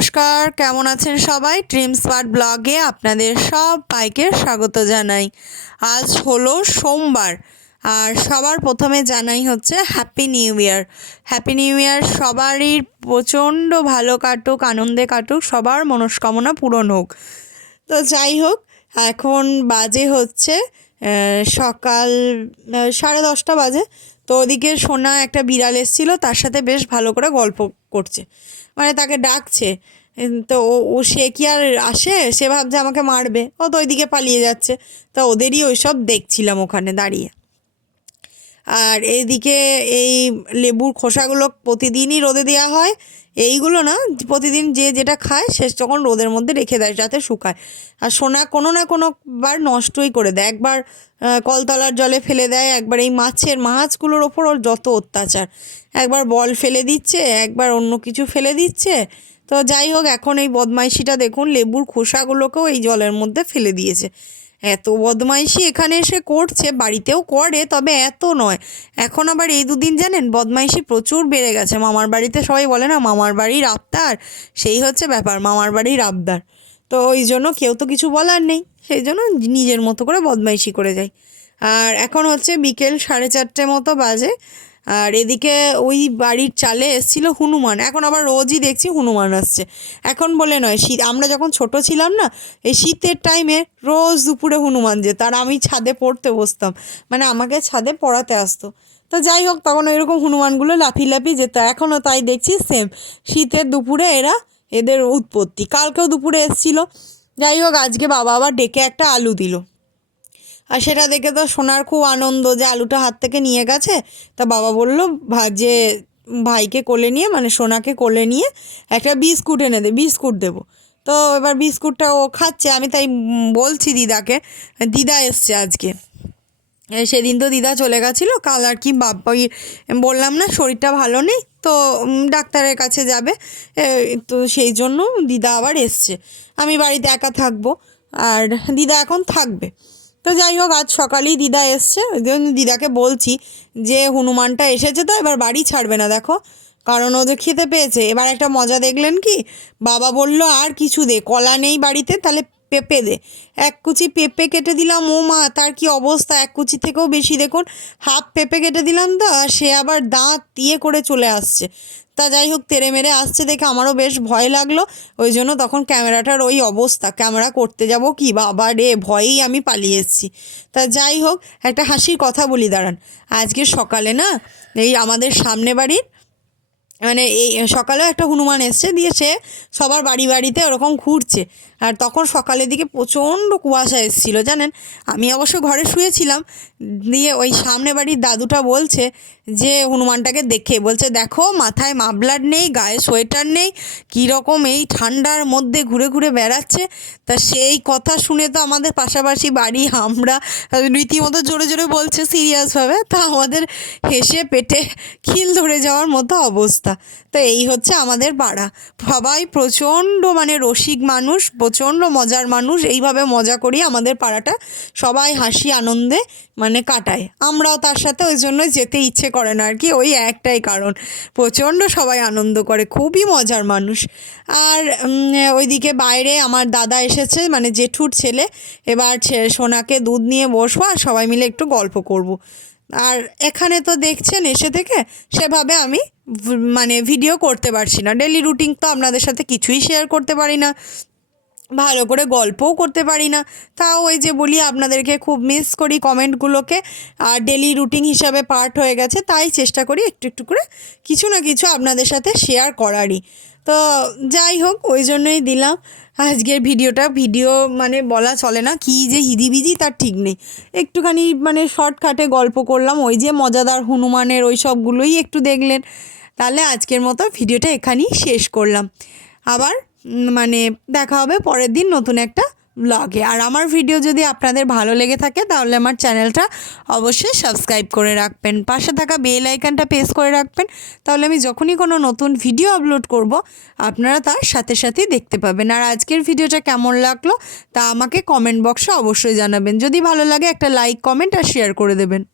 নমস্কার, কেমন আছেন সবাই? ড্রিম স্মার্ট ব্লগে আপনাদের সব বাইকে স্বাগত জানাই। আজ হলো সোমবার, আর সবার প্রথমে জানাই হচ্ছে happy new year happy new year সবারই প্রচণ্ড ভালো কাটুক, আনন্দে কাটুক, সবার মনস্কামনা পূরণ হোক। তো যাই হোক, এখন বাজে হচ্ছে সকাল সাড়ে দশটা বাজে। তো ওদিকে সোনা একটা বিড়াল এসেছিল, তার সাথে বেশ ভালো করে গল্প করছে। মানে তাকে ডাকছে তো ও, সে কি আর আসে? সে ভাবছে আমাকে মারবে। ও তো ওইদিকে পালিয়ে যাচ্ছে। তো ওদেরই ওইসব দেখছিলাম ওখানে দাঁড়িয়ে। আর এইদিকে এই লেবুর খোসাগুলো প্রতিদিনই রোদে দেওয়া হয়। এইগুলো না, প্রতিদিন যে যেটা খায়, সে তখন রোদের মধ্যে রেখে দেয় যাতে শুকায়। আর সোনা কোনো না কোনো বার নষ্টই করে দেয়। একবার কলতলার জলে ফেলে দেয়, একবার এই মাছের, মাছগুলোর ওপর ওর যত অত্যাচার। একবার বল ফেলে দিচ্ছে, একবার অন্য কিছু ফেলে দিচ্ছে। তো যাই হোক, এখন এই বদমাইশিটা দেখুন, লেবুর খোসাগুলোকেও এই জলের মধ্যে ফেলে দিয়েছে। এত বদমাইশি এখানে এসে করছে, বাড়িতেও করে, তবে এত নয়। এখন আবার এই দুদিন জানেন, বদমাইশি প্রচুর বেড়ে গেছে। মামার বাড়িতে সবাই বলে না, মামার বাড়ির আবদার, সেই হচ্ছে ব্যাপার, মামার বাড়ির আবদার। তো ওই জন্য কেউ তো কিছু বলার নেই, সেই জন্য নিজের মতো করে বদমাইশি করে যায়। আর এখন হচ্ছে বিকেল সাড়ে চারটে মতো বাজে। আর এদিকে ওই বাড়ির চালে এসছিল হনুমান। এখন আবার রোজই দেখছি হনুমান আসছে। এখন বলে নয়, শীত, আমরা যখন ছোট ছিলাম না, এই শীতের টাইমে রোজ দুপুরে হনুমান যেত আর আমি ছাদে পড়তে বসতাম। মানে আমাকে ছাদে পড়াতে আসতো। তো যাই হোক, তখন এরকম হনুমানগুলো লাফি লাফি যেত। এখনও তাই দেখছি সেম শীতের দুপুরে এরা এদের উৎপত্তি। কালকেও দুপুরে এসছিল। যাই হোক, আজকে বাবা আবার ডেকে একটা আলু দিল। আর সেটা দেখে তো সোনার খুব আনন্দ যে আলুটা হাত থেকে নিয়ে গেছে। তা বাবা বলল যে ভাইকে কোলে নিয়ে মানে সোনাকে কোলে নিয়ে একটা বিস্কুট এনে দে, বিস্কুট দেবো। তো এবার বিস্কুটটা ও খাচ্ছে। আমি তাই বলছি দিদাকে, দিদা এসছে আজকে। সেদিন তো দিদা চলে গেছিল, কাল আর কি বাবা ওই বললাম না, শরীরটা ভালো নেই, তো ডাক্তারের কাছে যাবে। তো সেই জন্য দিদা আবার এসছে। আমি বাড়িতে একা থাকব, আর দিদা এখন থাকবে। তো যাই হোক, আজ সকালেই দিদা এসছে। ওই জন্য দিদাকে বলছি যে, হনুমানটা এসেছে তো, এবার বাড়ি ছাড়বে না, দেখো। কারণ ও যে খেতে পেয়েছে। এবার একটা মজা দেখলেন কি? বাবা বলল, আর কিছু দে, কলা নেই বাড়িতে, তাহলে পেঁপে দে। এক কুচি পেঁপে কেটে দিলাম, ও মা, তার কি অবস্থা? এক কুচি থেকেও বেশি, দেখুন, হাফ পেঁপে কেটে দিলাম তো সে আবার দাঁত দিয়ে করে চলে আসছে। তা যাই হোক, তেরে মেরে আসছে দেখে আমারও বেশ ভয় লাগল। ওই জন্য তখন ক্যামেরাটার ওই অবস্থা, ক্যামেরা করতে যাব কি বাবা রে, ভয়েই আমি পালিয়ে এসেছি। তা যাই হোক, একটা হাসির কথা বলি, দাঁড়ান। আজকে সকালে না, এই আমাদের সামনে বাড়ির মানে এই সকালেও একটা হনুমান এসছে, দিয়ে সে সবার বাড়ি বাড়িতে ওরকম ঘুরছে। আর তখন সকালের দিকে প্রচণ্ড কুয়াশা এসেছিল, জানেন? আমি অবশ্য ঘরে শুয়েছিলাম, দিয়ে ওই সামনে বাড়ির দাদুটা বলছে যে, হনুমানটাকে দেখে, বলছে, দেখো, মাথায় মাফলার নেই, গায়ে সোয়েটার নেই, কীরকম এই ঠান্ডার মধ্যে ঘুরে ঘুরে বেড়াচ্ছে। তা সেই কথা শুনে তো আমাদের পাশাপাশি বাড়ি, আমরা রীতিমতো জোরে জোরে বলছে সিরিয়াসভাবে তা আমাদের হেসে পেটে খিল ধরে যাওয়ার মতো অবস্থা। তো এই হচ্ছে আমাদের পাড়া সবাই প্রচণ্ড মানে রসিক মানুষ, প্রচণ্ড মজার মানুষ। এইভাবে মজা করি আমাদের পাড়াটা। সবাই হাসি আনন্দে মানে কাটায়। আমরাও তার সাথে ওই জন্য যেতে ইচ্ছে করে না আর কি ওই একটাই কারণ। প্রচণ্ড সবাই আনন্দ করে। খুবই মজার মানুষ। আর ওইদিকে বাইরে আমার দাদা এসেছে মানে জেঠুর ছেলে। এবার সোনাকে দুধ নিয়ে বসবো আর সবাই মিলে একটু গল্প করব। আর এখানে তো দেখছেন এসে থেকে সেভাবে আমি মানে ভিডিও করতে পারছি না। ডেলি রুটিন তো আপনাদের সাথে কিছুই শেয়ার করতে পারি না। ভালো করে গল্পও করতে পারি না। তাও ওই যে বলি আপনাদেরকে খুব মিস করি কমেন্টগুলোকে আর ডেলি রুটিন হিসাবে পার্ট হয়ে গেছে, তাই চেষ্টা করি একটু একটু করে কিছু না কিছু আপনাদের সাথে শেয়ার করারই। তো যাই হোক, ওই জন্যই দিলাম। আজকের ভিডিওটা, ভিডিও মানে বলা চলে না, কি যে হিদিবিদি তার ঠিক নেই। একটুখানি মানে শর্টকাটে গল্প করলাম, ওই যে মজাদার হনুমানের ওই সবগুলোই একটু দেখলেন। তাহলে আজকের মতো ভিডিওটা এখানেই শেষ করলাম। আবার মানে দেখা হবে পরের দিন নতুন একটা ব্লগে আর আমার ভিডিও যদি আপনাদের ভালো লেগে থাকে, তাহলে আমার চ্যানেলটা অবশ্যই সাবস্ক্রাইব করে রাখবেন। পাশে থাকা বেল আইকনটা প্রেস করে রাখবেন। তাহলে আমি যখনই কোনো নতুন ভিডিও আপলোড করব, আপনারা তার সাথে সাথেই দেখতে পাবেন। আর আজকের ভিডিওটা কেমন লাগল, তা আমাকে কমেন্ট বক্সে অবশ্যই জানাবেন। যদি ভালো লাগে, একটা লাইক কমেন্ট আর শেয়ার করে দেবেন।